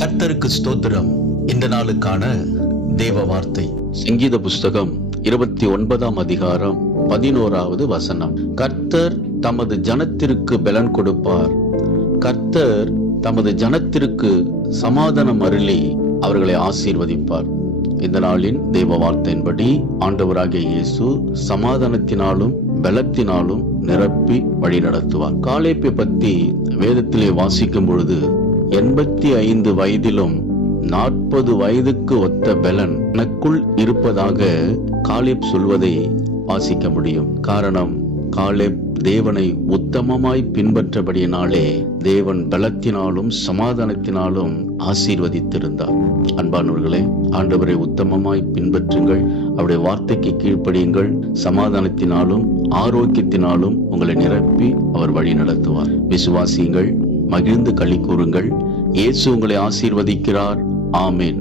கர்த்தருக்கு ஸ்தோத்திரம். இந்த நாளுக்கான தேவ வார்த்தை சங்கீத புஸ்தகம் 29ஆம் அதிகாரம் 11வது வசனம். கர்த்தர் தமது ஜனத்திற்கு பலன் கொடுப்பார். கர்த்தர் தமது ஜனத்திற்கு சமாதானம் அருளி அவர்களை ஆசீர்வதிப்பார். இந்த நாளின் தேவ வார்த்தையின்படி ஆண்டவராகிய இயேசு சமாதானத்தினாலும் பலத்தினாலும் நிரப்பி வழி நடத்துவார். காலேப்பை பற்றி வேதத்திலே வாசிக்கும் பொழுது 85 வயதிலும் 40 வயதுக்கு ஒத்த பலன் எனக்குள் இருப்பதாக காலேப் சொல்வதை வாசிக்க முடியும். காரணம், காலேப் தேவனை உத்தமமாய் பின்பற்றபடியினாலே தேவன் பலத்தினாலும் சமாதானத்தினாலும் ஆசீர்வதித்திருந்தார். அன்பானவர்களே, ஆண்டவரை உத்தமமாய் பின்பற்றுங்கள், அவருடைய வார்த்தைக்கு கீழ்ப்படியுங்கள். சமாதானத்தினாலும் ஆரோக்கியத்தினாலும் உங்களை நிரப்பி அவர் வழி நடத்துவார். விசுவாசியுங்கள், மகிழ்ந்து களி கூறுங்கள். இயேசு உங்களை ஆசீர்வதிக்கிறார். ஆமேன்.